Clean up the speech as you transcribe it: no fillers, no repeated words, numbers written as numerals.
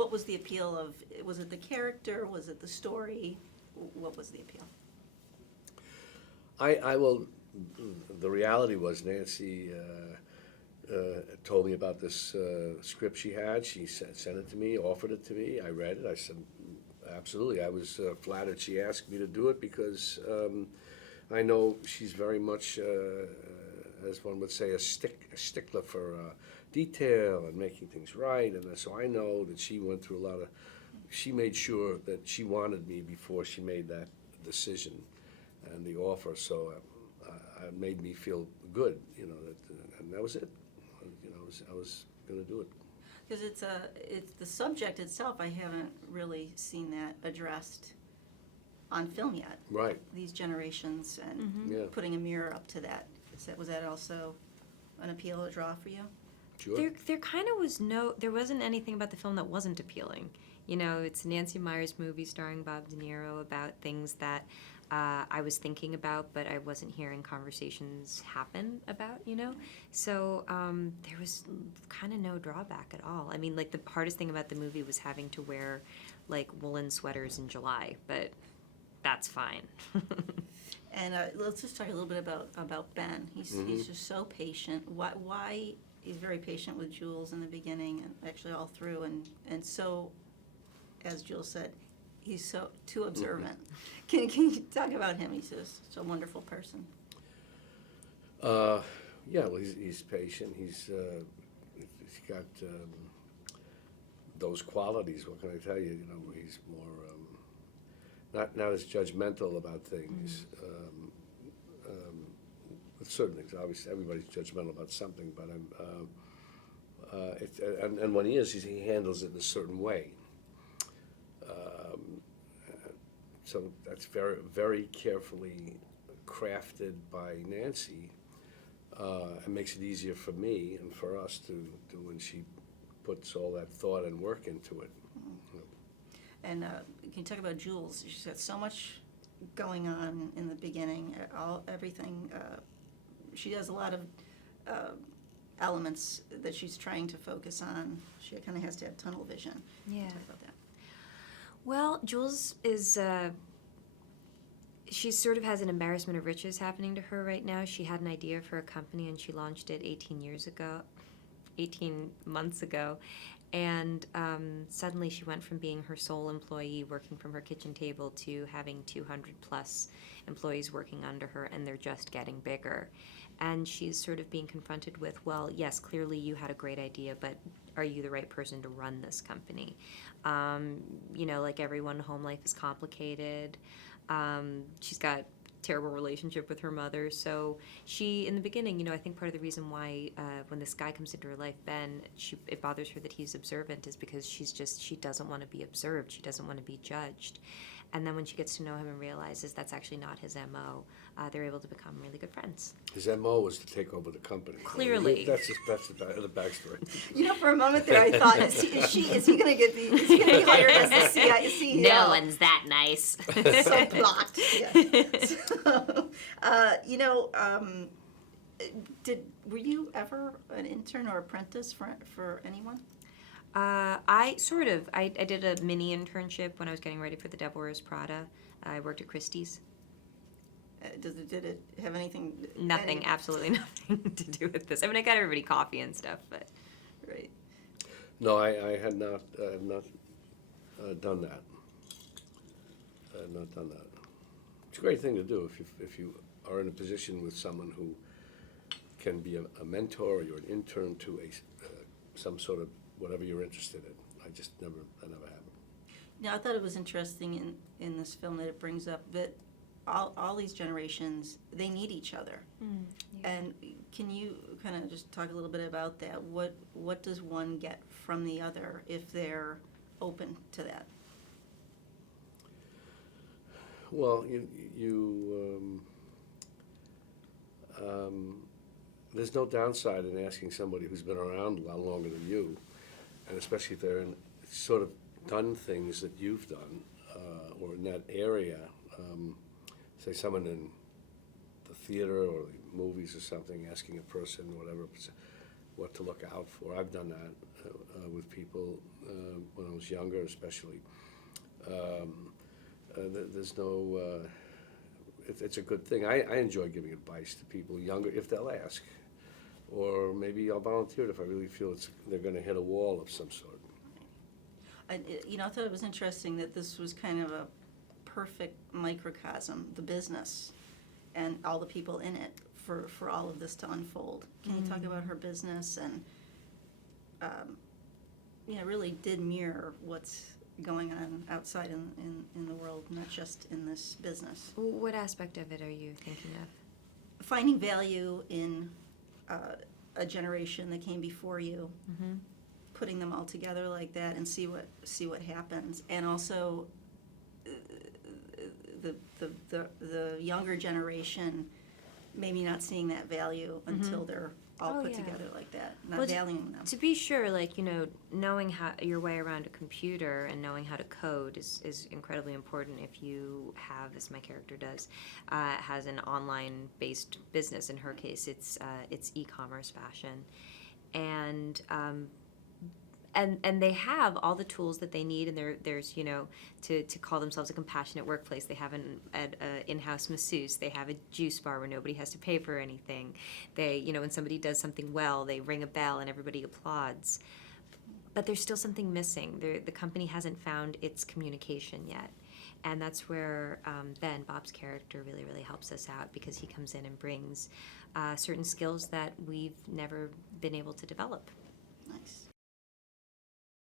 what was the appeal of, was it the character, was it the story? What was the appeal? I will, the reality was Nancy told me about this script she had. She sent it to me, offered it to me. I read it. I said, absolutely. I was flattered she asked me to do it because I know she's very much, as one would say, a stickler for detail and making things right. And so I know that she went through a lot of, she made sure that she wanted me before she made that decision and the offer. So it made me feel good, you know, and that was it. You know, I was going to do it. Because it's the subject itself, I haven't really seen that addressed on film yet. Right. These generations and putting a mirror up to that. Was that also an appeal, a draw for you? Sure. There kind of there wasn't anything about the film that wasn't appealing. You know, it's a Nancy Meyers movie starring Bob De Niro about things that I was thinking about, but I wasn't hearing conversations happen about, you know? So there was kind of no drawback at all. I mean, like, the hardest thing about the movie was having to wear, like, woolen sweaters in July, but that's fine. And let's just talk a little bit about Ben. He's just so patient. Why he's very patient with Jules in the beginning and actually all through, and so, as Jules said, he's so too observant. Can you talk about him? He's just a wonderful person. Yeah, well, he's patient. He's got those qualities. What can I tell you? You know, he's more not as judgmental about things. With certain things, obviously, everybody's judgmental about something. But and when he is, he handles it in a certain way. So that's very, very carefully crafted by Nancy. It makes it easier for me and for us to do when she puts all that thought and work into it. And can you talk about Jules? She's got so much going on in the beginning. Everything. She has a lot of elements that she's trying to focus on. She kind of has to have tunnel vision. Yeah. Talk about that. Well, Jules is, she sort of has an embarrassment of riches happening to her right now. She had an idea for a company and she launched it 18 months ago. And suddenly she went from being her sole employee working from her kitchen table to having 200 plus employees working under her, and they're just getting bigger. And she's sort of being confronted with, well, yes, clearly you had a great idea, but are you the right person to run this company? You know, like everyone, home life is complicated. She's got terrible relationship with her mother. So she, in the beginning, you know, I think part of the reason why when this guy comes into her life, Ben, it bothers her that he's observant is because she doesn't want to be observed. She doesn't want to be judged. And then when she gets to know him and realizes that's actually not his MO, they're able to become really good friends. His MO was to take over the company. Clearly. That's the backstory. You know, for a moment there, I thought, is he going to be hired as the CEO? No one's that nice. So blocked. Yeah. So, you know, were you ever an intern or apprentice for anyone? I did a mini internship when I was getting ready for The Devil Wears Prada. I worked at Christie's. Did it have anything? Nothing, absolutely nothing to do with this. I mean, I got everybody coffee and stuff, but. Right. No, I had not done that. I had not done that. It's a great thing to do if you are in a position with someone who can be a mentor or you're an intern to some sort of whatever you're interested in. That never happened. Now, I thought it was interesting in this film that it brings up that all these generations, they need each other. Yeah. And can you kind of just talk a little bit about that? What does one get from the other if they're open to that? Well, there's no downside in asking somebody who's been around a lot longer than you, and especially if they're sort of done things that you've done, or in that area. Say someone in the theater or the movies or something, asking a person, whatever, what to look out for. I've done that with people. people when I was younger, especially. There's no. It's a good thing. I enjoy giving advice to people younger if they'll ask, or maybe I'll volunteer it if I really feel they're going to hit a wall of some sort. I thought it was interesting that this was kind of a perfect microcosm, the business, and all the people in it for all of this to unfold. Can you talk about her business and, really did mirror what's going on outside in the world, not just in this business. What aspect of it are you thinking of? Finding value in a generation that came before you, putting them all together like that, and see what happens, and also the younger generation maybe not seeing that value until they're all put together like that, not valuing them. To be sure, knowing how your way around a computer and knowing how to code is incredibly important if you have, as my character does, has an online-based business. In her case, it's e-commerce fashion. And they have all the tools that they need, and there's to call themselves a compassionate workplace. They have an in-house masseuse. They have a juice bar where nobody has to pay for anything. They when somebody does something well, they ring a bell and everybody applauds. But there's still something missing. The company hasn't found its communication yet, and that's where Ben, Bob's character, really helps us out, because he comes in and brings certain skills that we've never been able to develop. Nice.